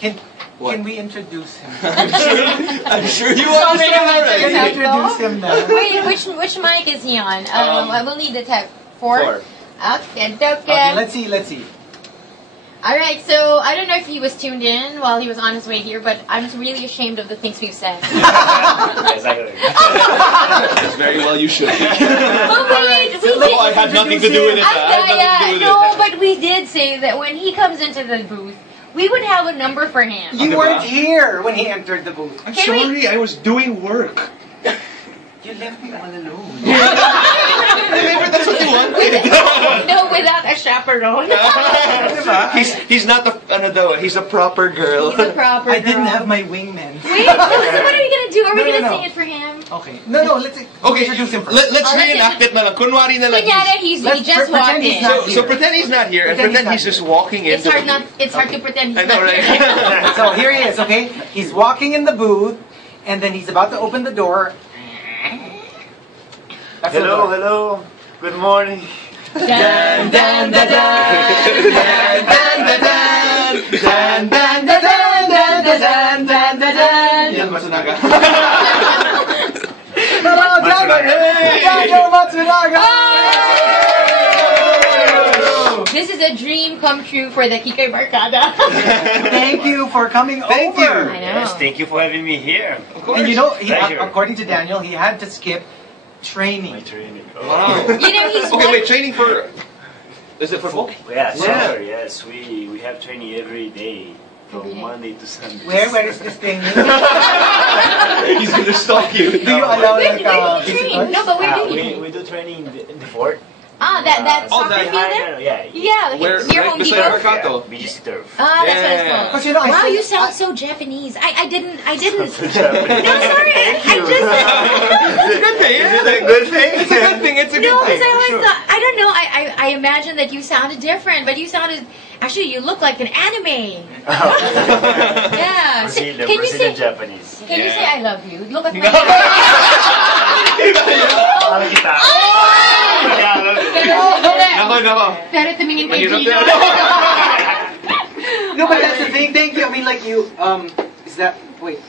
Can we introduce him? I'm sure you understand already. Let's introduce him now. Wait, which mic is he on? I will need the tech. Four? Okay, Okay, let's see. Alright, so I don't know if he was tuned in while he was on his way here, but I'm just really ashamed of the things we've said. Exactly. Yes, very well you should. Oh wait, we did. I had nothing to do with it. No, but we did say that when he comes into the booth, we would have a number for him. You weren't here when he entered the booth. I'm sorry, I was doing work. You left me all alone. Remember, that's what you wanted. No, without a chaperone. He's not he's a proper girl. He's a proper girl. I didn't have my wingman. Wait, so what are we gonna do? Are we gonna sing it for him? Okay. No, let's introduce him first. Let's reenact it na lang. Kunwari na lang. He just walked in. So pretend he's not here and pretend he's just walking in. It's hard to pretend he's I know, not right? here. So here he is, okay? He's walking in the booth, and then he's about to open the door. That's the door. Hello. Good morning. Dan, dan, dan, Dan, dan, dan, dan, dan, dan, dan, dan, dan, dan, dan. Yan, Matsunaga. Hello, Daniel Matsunaga! This is a dream come true for the Kikay Barkada. Thank you for coming Thank over. you. I know. Yes, thank you for having me here. Of course. And you know, Pleasure. according to Daniel, he had to skip My training. training. Wow. You know, he's Okay, wait, training for... Is it football? Yeah, Yeah. soccer. Yes, we have training every day from Every day. Monday to Sunday. Where is this thing? He's gonna stalk you. Do you allow Where like do you train? visitors? No, but where do you we do training in the fort. that Oh, soccer that field there? Yeah. Yeah, like Where, near right Home beside Depot. Mercato. BGC turf. Ah, that's what it's Yeah. called. Because you know, Wow, you still- sound so Japanese. I didn't. No, sorry. Thank I you. just. It's a good thing. Is it a good thing? It's a good thing. It's a good No, thing. because I always Sure. thought. I don't know. I imagined that you sounded different, but you sounded. Actually, you look like an anime. Yeah. Brazilian, Can you say? Japanese. Can you say I love you? Look at my. Mahal kita. Nako, nako. Pero tumingin kay Mahirap Gino. yan. No, but that's the thing. Thank you. I mean, like you. Is that wait?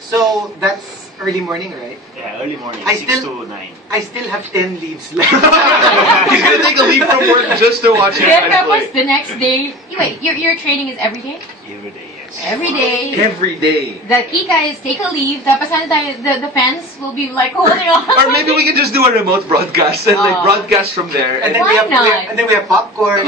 So that's early morning, right? Yeah, early morning, I 6 still- to 9. I still have 10 leaves left. He's gonna take a leave from work just to watch him Yeah, and tapos play. the next day. Wait, your training is every day? Every day, yes. Every day. Every day. The Kika is take a leave. Tapos ano tayo, the fans will be like holding on. Or maybe we can just do a remote broadcast and like Oh. broadcast from there. And then Why we have not? and then we have popcorn.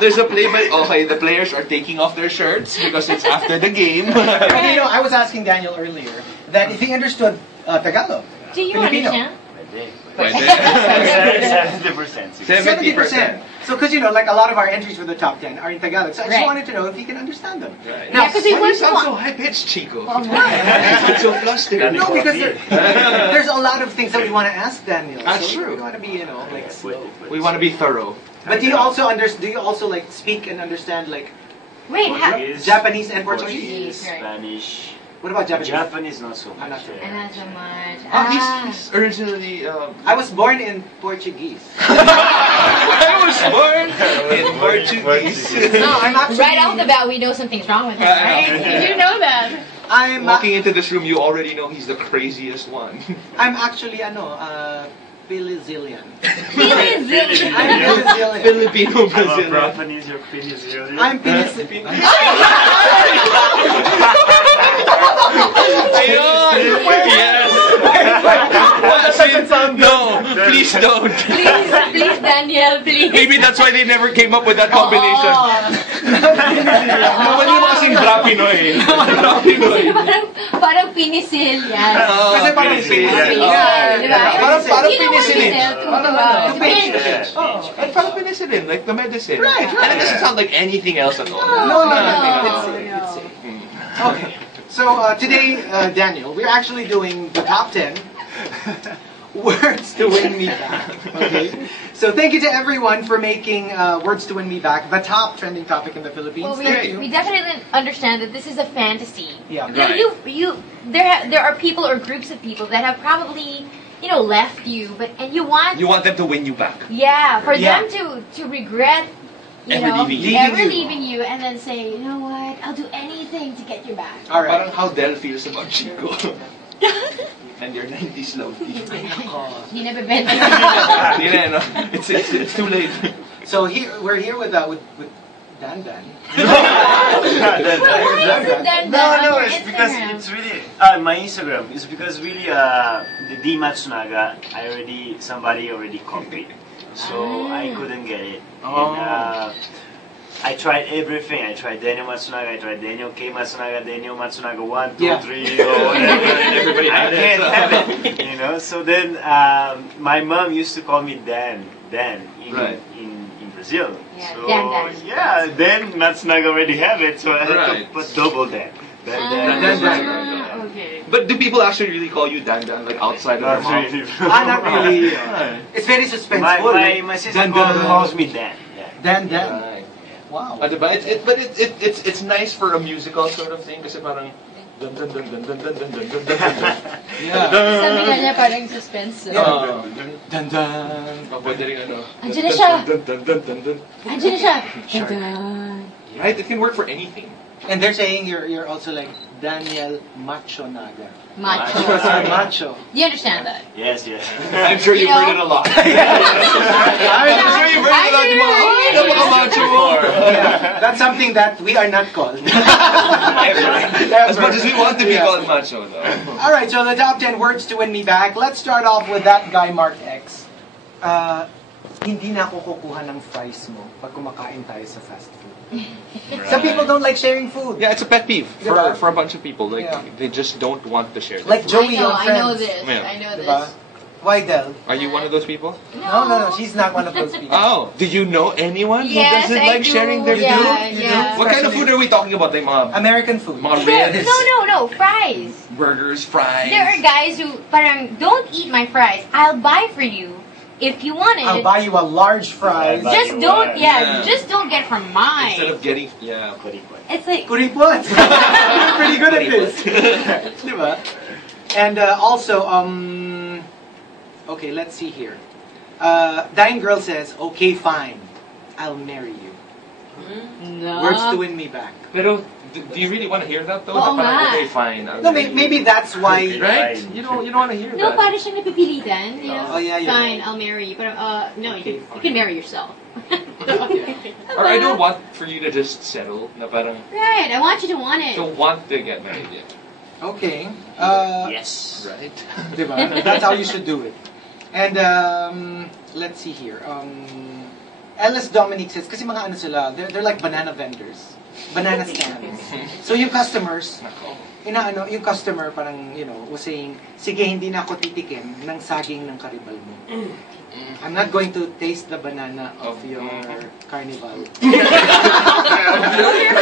There's a play by okay, the players are taking off their shirts because it's after the game. But you know, I was asking Daniel earlier that if he understood Tagalog. Do you Filipino. understand? Pwede. Pwede. 70%. 70%. So, because you know, like a lot of our entries for the top 10 are in Tagalog, so I just Right. wanted to know if he can understand them. Right. Now, Yeah, 'cause we Why do you worked sound on- so high-pitched, Chico? Oh, my. It's so flustered. No, because there's a lot of things that we want to ask Daniel. That's so true. We want to be, you know, like slow. We want to be thorough. But do you also like speak and understand like Wait, Japanese and Portuguese? Right. Spanish. What about Japanese? Japanese not so Ah, not much. so And not so much. He's originally. I was born in Portuguese. I was born in Portuguese. No, I'm actually Right off the bat, we know something's wrong with him, right? Did you know that? I'm Walking into this room, you already know he's the craziest one. I'm actually Brazilian. Brazilian. I'm Brazilian. Filipino I'm a Brazilian. Japanese, you're Filipino. I'm Filipino. Ayun! Yes! No, please don't. Please, Daniel, please. Maybe that's why they never came up with that combination. Nobody was in Drapinoy. Drapinoy. Parang pinisil yan. Kasi parang Pinisil. Yeah. Diba? Parang You know what penicillin. pinisil? Like parang penicillin, like the medicine. Right. And it doesn't sound like anything else at all. No. No. It's safe. Okay. So today, Daniel, we're actually doing the top 10 words to win me back. Okay. So thank you to everyone for making words to win me back the top trending topic in the Philippines. Well, Thank you. we definitely understand that this is a fantasy. Yeah. Right. There are people or groups of people that have probably, left you, and you want them to win you back. for Yeah. them to regret Ever leaving you. ever leaving you, and then say, you know what, I'll do anything to get you back. All Parang right. how Del feels about Chico. And your 90s love team. Hindi na bebenta. Hindi na, no? It's too late. So we're here with Dan Dan. No, it's because it's really my Instagram is because really the D Matsunaga somebody already copied, so I couldn't get it. And, I tried everything. I tried Daniel Matsunaga, I tried Daniel K Matsunaga, Daniel Matsunaga 1, 2, 3, or whatever. Everybody I had it, can't so. have it, you know. So then my mom used to call me Dan in Brazil. Yeah, so Dan. yeah, then Matsunaga already have it, so I had to put double Dan. Okay. But do people actually really call you Dan Dan, like outside of your mom? Not really. Not really. It's very suspenseful. My sister Dan Dan. calls me Dan. Dan Dan. Right. Wow. But it's nice for a musical sort of thing kasi parang dun dun dun dun dun dun dun dun dun dun. Yeah. Sabi nga niya parang suspense. Dan Dan. Pwede rin ano. Andiyan na siya. Dun dun dun dun dun. Andiyan na siya. Dun. Right? It can work for anything. And they're saying you're also like Daniel Matsunaga. Macho. Because you're macho. Do you understand that? Yes. I'm sure you've heard it a lot. I'm sure you've heard it a lot. Yung mga, "Ay, napaka-macho mo." Yeah, that's something that we are not called. As much as we want to be called macho, though. All right, so the top 10 words to win me back. Let's start off with that guy marked X. Hindi na ako kukuha ng fries mo pag kumakain tayo sa fast food. Some people don't like sharing food. Yeah, it's a pet peeve Diba? for a bunch of people. Like they just don't want to share. Like Joey on I know Friends. this. Yeah. I know Diba? this. Why, Del? Are you one of those people? No, she's not one of those people. Oh, do you know anyone who Yes, doesn't I like do. sharing their Yeah, food? yeah. What kind of food are we talking about? Like mga American food. ribs, No, fries. burgers, fries. There are guys who parang don't eat my fries. I'll buy for you if you want it. I'll buy you a large fries. Buy Just you don't, one. yeah, just don't get from mine. Instead of getting It's like Kuripot. You're pretty good at this. Diba? And also, okay, let's see here. Dying Girl says, okay, fine. I'll marry you. no. Words to win me back. Pero do you really want to hear that though? Oo Na parang, nga. okay, fine. I'll No, marry you. maybe that's why. Right? Fine. You don't want to hear No, that. para siyang napipilitan. You know? Oh, yeah, you're Fine, right. I'll marry you. But no, Okay, you can marry yourself. Or I don't want for you to just settle. Na parang Right, I want you to want it. don't want to get married yet. Okay. Yes. Right? Diba? That's how you should do it. And let's see here. Ellis Dominic says, kasi mga ano sila, they're like banana vendors. Banana stands. So yung customers, yung customer parang, was saying, sige, hindi na ako titikim ng saging ng karibal mo. I'm not going to taste the banana of your carnival. Your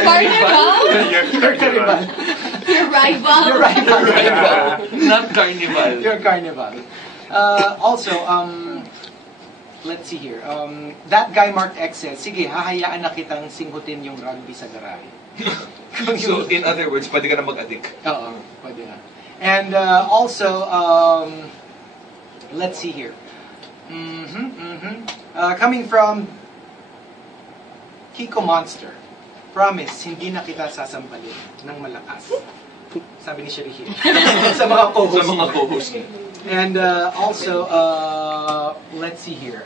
carnival? Your carnival. Your rival? Your rival. Not carnival. Your carnival. Also, let's see here. That guy marked X says, sige, hahayaan na kitang singhutin yung rugby sa garahe. So, in other words, pwede ka na mag-addict. Oo, pwede na. And also, let's see here. Coming from Kiko Monster. Promise, hindi na kita sasampalin ng malakas. Sabi ni JRhyan. Sa mga co-host. Sa mga co-host. And also, let's see here.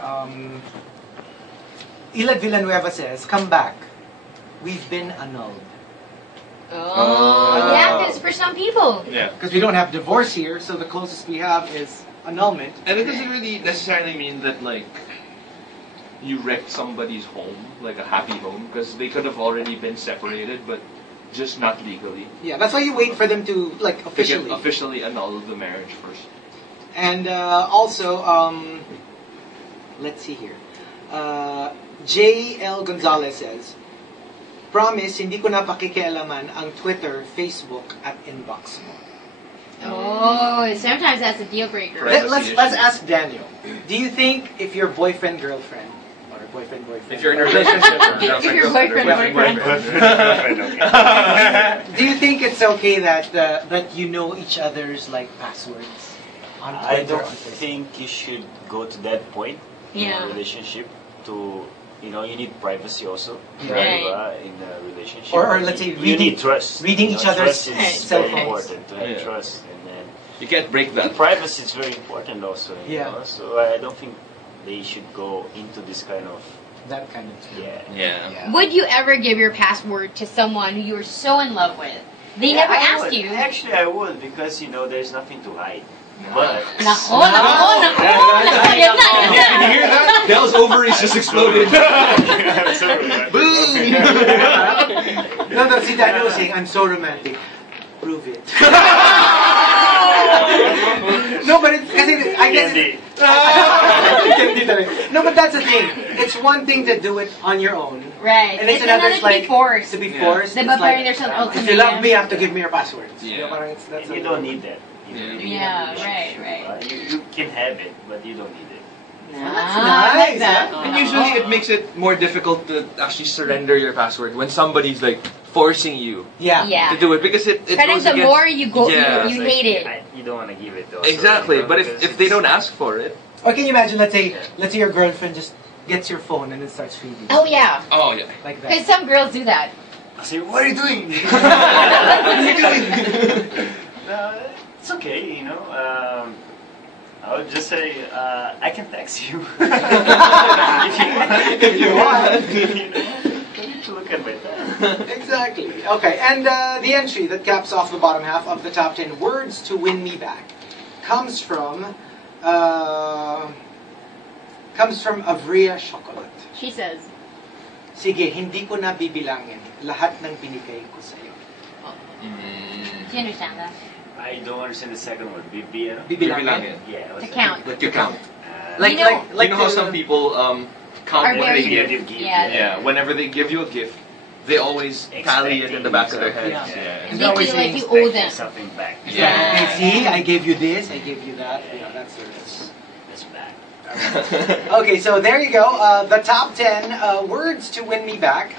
Ilad Villanueva says, come back. We've been annulled. Oh, yeah, because for some people. Yeah. Because we don't have divorce here, so the closest we have is annulment. And it doesn't really necessarily mean that, like, you wrecked somebody's home, like a happy home, because they could have already been separated, but just not legally. Yeah, that's why you wait for them to, like, officially. To officially annul the marriage first. And also, let's see here. J.L. Gonzalez says, promise, hindi ko na pakikialaman ang Twitter, Facebook, at inbox mo. Oh, sometimes that's a deal breaker. Right. Let's ask Daniel. Do you think if your boyfriend-girlfriend, or boyfriend-boyfriend... If you're in a relationship, If you're boyfriend. Do you think it's okay that you know each other's, like, passwords? On I Twitter, don't on Facebook? think you should go to that point in Yeah. a relationship to you know, you need privacy also, Right. in a relationship. Or let's say you need trust. reading You know, each other's trust is cell very phones. important to have trust, and then You can't break that. privacy is very important also. You Yeah. know? So I don't think they should go into this kind of That kind of thing. Yeah. Would you ever give your password to someone who you were so in love with? They Yeah, never I asked would. you. Actually, I would, because you know there's nothing to hide. But Nako, nako, nako, nako. Yan na, yan na. Can you hear that? Dell's ovaries just exploded. Boom! No, si Daniel was saying, I'm so romantic. Prove it. No, but it's, kasi, I guess no, but that's the thing. It's one thing to do it on your own. Right. And it's another it's to be forced. To be forced. Diba It's parang like, there's an if you love ultimatum. me, you have to give me your passwords. Yeah. Parang that's you don't need that. Yeah, right, right. You can have it, but you don't need it. That's I like nice, that. huh? And usually it makes it more difficult to actually surrender your password when somebody's like forcing you Yeah. Yeah. to do it because it Parang goes the against... more you go, Yeah. you It's hate it. You don't want to give it though. Exactly, but if they don't ask for it... Or can you imagine, let's say your girlfriend just gets your phone and then starts reading. Oh yeah, Oh, yeah. Like because that. some girls do that. I say, what are you doing? What are you doing? It's okay, you know. I would just say, I can text you. If you want. You need to look at my text. Exactly. Okay, and the entry that caps off the bottom half of the top 10 words to win me back comes from Avria Chocolate. She says, Sige, hindi ko na bibilangin lahat ng binigay ko sa'yo. do you understand that? I don't understand the second word. Bibilangin. Bibilangin. Yeah. To what's that? count. Like you count. Like, You know- You know how some people count Are what very they give? give. Yeah. Yeah, whenever they give you a gift, they always tally it in the back of their head. Yeah. Yeah. And They're they always feel like saying you owe Expecting them. something back. Yeah. Okay, see, I gave you this, I gave you that. Yeah, that's sort of. That's bad. Okay, so there you go. The top 10 words to win me back.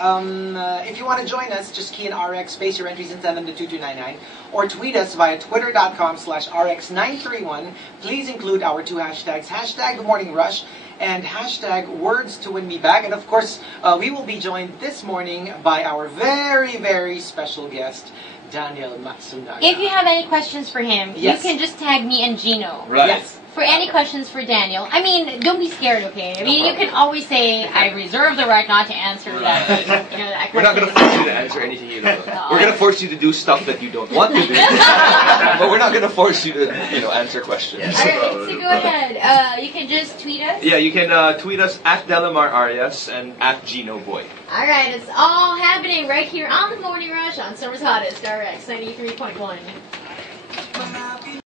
If you want to join us, just key in RX, space your entries, and send them to 2299. Or tweet us via twitter.com/RX931. Please include our two hashtags, hashtag The Morning Rush and hashtag Words to Win Me Back. And of course, we will be joined this morning by our very, very special guest, Daniel Matsunaga. If you have any questions for him, Yes. you can just tag me and Gino. Right. Yes. For any questions for Daniel, I mean, don't be scared, okay? I mean, you can always say, I reserve the right not to answer that. You know, that We're not going to question. force you to answer anything you don't know. We're going to force you to do stuff that you don't want to do. But we're not going to force you to, answer questions. Alright, so go ahead. You can just tweet us. Yeah, you can tweet us at Delamar Arias and at Gino Boy. Alright, it's all happening right here on the Morning Rush on Summer's Hottest, RX 93.1.